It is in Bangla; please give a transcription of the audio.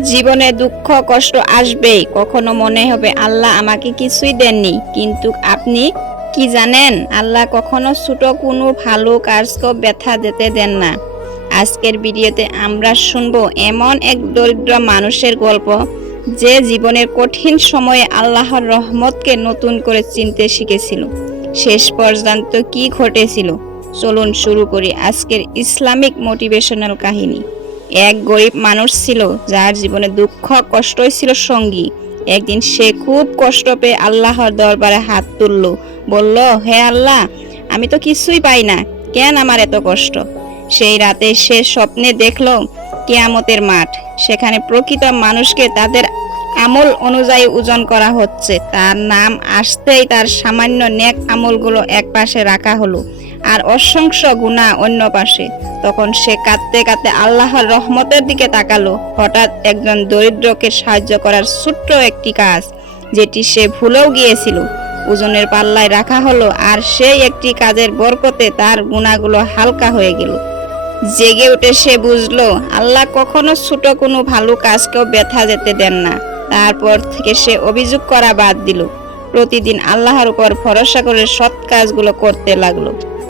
জীবনে দুঃখ, কষ্ট আসবেই। কখনো মনে হবে, আল্লাহ আমাকে কিছুই দেননি। কিন্তু আপনি কি জানেন, আল্লাহ কখনো ছোট কোনো ভালো কাজকে ব্যথা দিতে দেন না। আজকের ভিডিওতে আমরা শুনব এমন এক দরিদ্র মানুষের গল্প, যে জীবনের কঠিন সময়ে আল্লাহর রহমতকে নতুন করে চিনতে শিখেছিল। শেষ পর্যন্ত কি ঘটেছিল? চলুন শুরু করি আজকের ইসলামিক মোটিভেশনাল কাহিনী। এক গরিব মানুষ ছিল, যার জীবনে দুঃখ, কষ্টই ছিল সঙ্গী। একদিন সে খুব কষ্ট পেয়ে আল্লাহর দরবারে হাত তুলল, বলল, হে আল্লাহ, আমি তো কিছুই পাই না, কেন আমার এত কষ্ট? সেই রাতে সে স্বপ্নে দেখল, কেয়ামতের মাঠ, সেখানে প্রকৃত মানুষকে তাদের আমল অনুযায়ী ওজন করা হচ্ছে। তার নাম আসতেই তার সামান্য নেক আমলগুলো এক পাশে রাখা হলো। আর অসংখ্য গুণা অন্য পাশে। তখন সে কাঁদতে কাঁদতে আল্লাহর রহমতের দিকে তাকালো। হঠাৎ একজন দরিদ্রকে সাহায্য করার ছোট্ট একটি কাজ, যেটি সে ভুলেও গিয়েছিল। ওজনের পাল্লায় রাখা হলো আর সেই একটি কাজের বরকতে তার গুণাগুলো হালকা হয়ে গেল। জেগে উঠে সে বুঝলো, আল্লাহ কখনো ছোট কোনো ভালো কাজকেও ব্যথা যেতে দেন না। তারপর থেকে সে অভিযোগ করা বাদ দিল। প্রতিদিন আল্লাহর উপর ভরসা করে সৎ কাজগুলো করতে লাগল।